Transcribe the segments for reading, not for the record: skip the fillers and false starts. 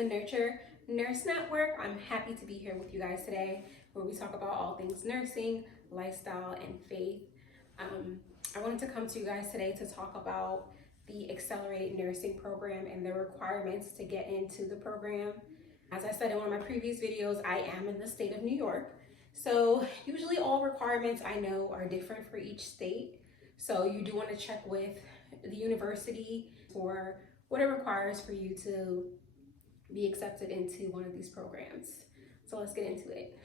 the Nurture Nurse Network. I'm happy to be here with you guys today, where we talk about all things nursing, lifestyle, and faith. I wanted to come to you guys today to talk about the Accelerated Nursing program and the requirements to get into the program. As I said in one of my previous videos, I am in the state of New York. So usually all requirements I know are different for each state. So you do want to check with the university for what it requires for you to be accepted into one of these programs. So let's get into it.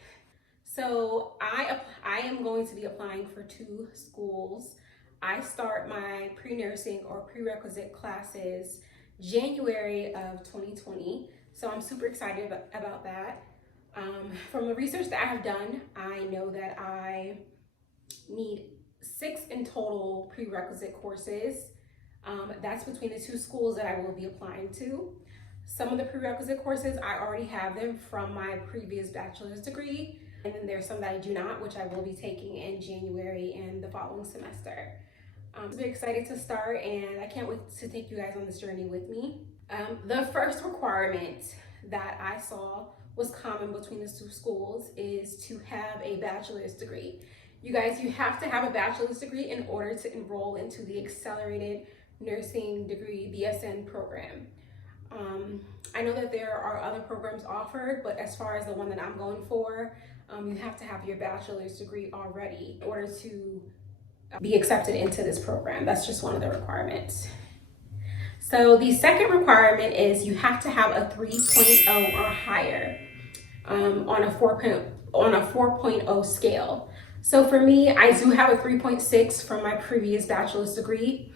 So I am going to be applying for 2 schools. I start my pre-nursing or prerequisite classes January of 2020. So I'm super excited about that. From the research that I have done, I know that I need 6 in total prerequisite courses. That's between the 2 schools that I will be applying to. Some of the prerequisite courses, I already have them from my previous bachelor's degree. And then there's some that I do not, which I will be taking in January and the following semester. I'm super excited to start, and I can't wait to take you guys on this journey with me. The first requirement that I saw was common between the 2 schools is to have a bachelor's degree. You guys, you have to have a bachelor's degree in order to enroll into the Accelerated Nursing Degree BSN program. I know that there are other programs offered, but as far as the one that I'm going for, you have to have your bachelor's degree already in order to be accepted into this program. That's just one of the requirements. So the second requirement is you have to have a 3.0 or higher on a 4.0 scale. So for me, I do have a 3.6 from my previous bachelor's degree.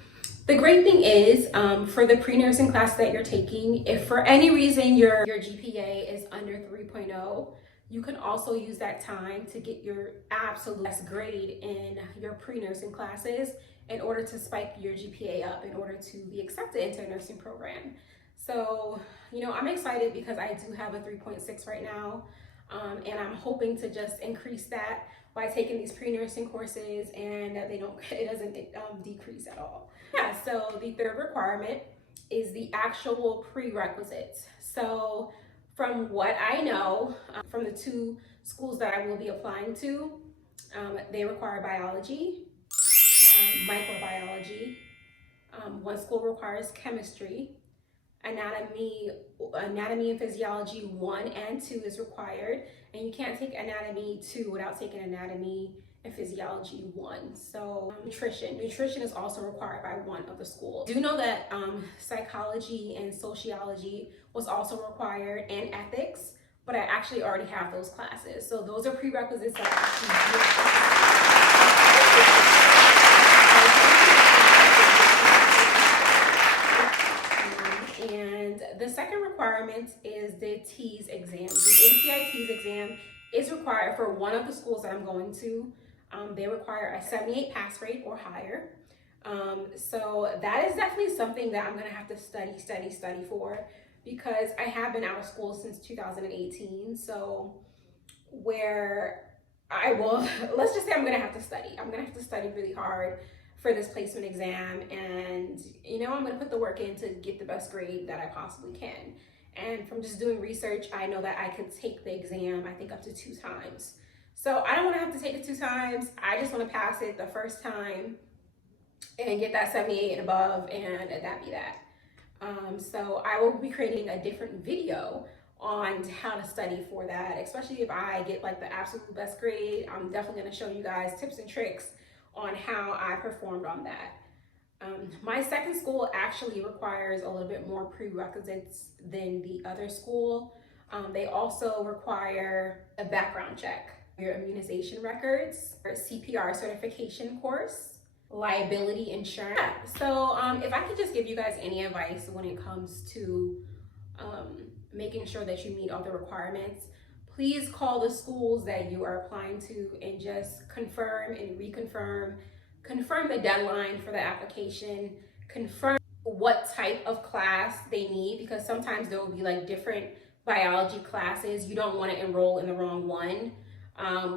The great thing is for the pre-nursing class that you're taking, if for any reason your GPA is under 3.0, you can also use that time to get your absolute best grade in your pre-nursing classes in order to spike your GPA up in order to be accepted into a nursing program. So, you know, I'm excited because I do have a 3.6 right now, and I'm hoping to just increase that by taking these pre-nursing courses, and it doesn't decrease at all. Yeah, so the third requirement is the actual prerequisites. So from what I know, from the 2 schools that I will be applying to, they require biology, microbiology. One school requires chemistry. Anatomy and physiology 1 and 2 is required, and you can't take anatomy 2 without taking anatomy and physiology 1. So nutrition is also required by one of the schools. Do know that psychology and sociology was also required, and ethics, but I actually already have those classes. So those are prerequisites that I actually and the second requirement is the TEAS exam. The API TEAS exam is required for one of the schools that I'm going to. They require a 78 pass rate or higher. So that is definitely something that I'm gonna have to study for, because I have been out of school since 2018. So let's just say I'm gonna have to study. I'm gonna have to study really hard for this placement exam, and you know, I'm gonna put the work in to get the best grade that I possibly can. And from just doing research, I know that I could take the exam, I think up to 2 times. So I don't want to have to take it 2 times. I just want to pass it the first time and get that 78 and above, and that be that. So I will be creating a different video on how to study for that, especially if I get like the absolute best grade. I'm definitely going to show you guys tips and tricks on how I performed on that. My second school actually requires a little bit more prerequisites than the other school. They also require a background check, your immunization records, or CPR certification course, liability insurance. Yeah. So if I could just give you guys any advice when it comes to making sure that you meet all the requirements, please call the schools that you are applying to and just confirm and reconfirm, confirm the deadline for the application, confirm what type of class they need, because sometimes there will be like different biology classes. You don't want to enroll in the wrong one.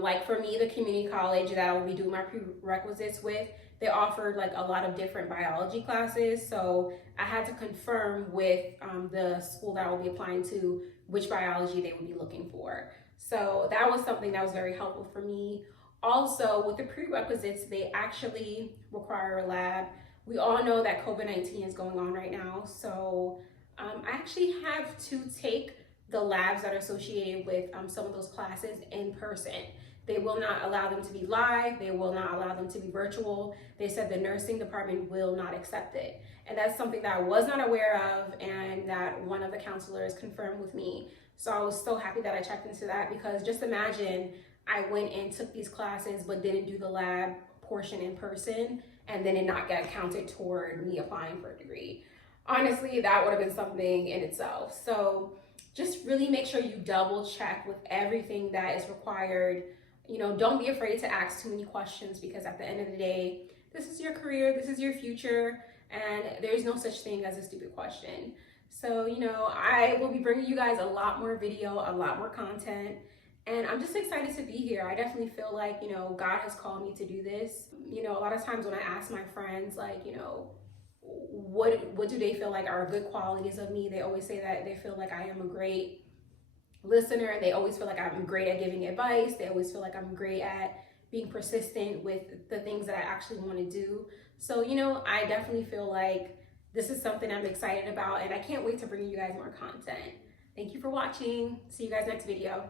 Like for me, the community college that I will be doing my prerequisites with, they offered like a lot of different biology classes. So I had to confirm with the school that I will be applying to which biology they would be looking for. So that was something that was very helpful for me. Also, with the prerequisites, they actually require a lab. We all know that COVID-19 is going on right now. So I actually have to take the labs that are associated with some of those classes in person. They will not allow them to be live. They will not allow them to be virtual. They said the nursing department will not accept it. And that's something that I was not aware of and that one of the counselors confirmed with me. So I was so happy that I checked into that, because just imagine I went and took these classes but didn't do the lab portion in person and then it not get counted toward me applying for a degree. Honestly, that would have been something in itself. So just really make sure you double check with everything that is required. You know, don't be afraid to ask too many questions, because at the end of the day, this is your career, this is your future, and there's no such thing as a stupid question. So, you know, I will be bringing you guys a lot more video, a lot more content, and I'm just excited to be here. I definitely feel like, you know, God has called me to do this. You know, a lot of times when I ask my friends, like, you know, what do they feel like are good qualities of me, they always say that they feel like I am a great listener. They always feel like I'm great at giving advice. They always feel like I'm great at being persistent with the things that I actually want to do. So, you know, I definitely feel like this is something I'm excited about, and I can't wait to bring you guys more content. Thank you for watching. See you guys next video.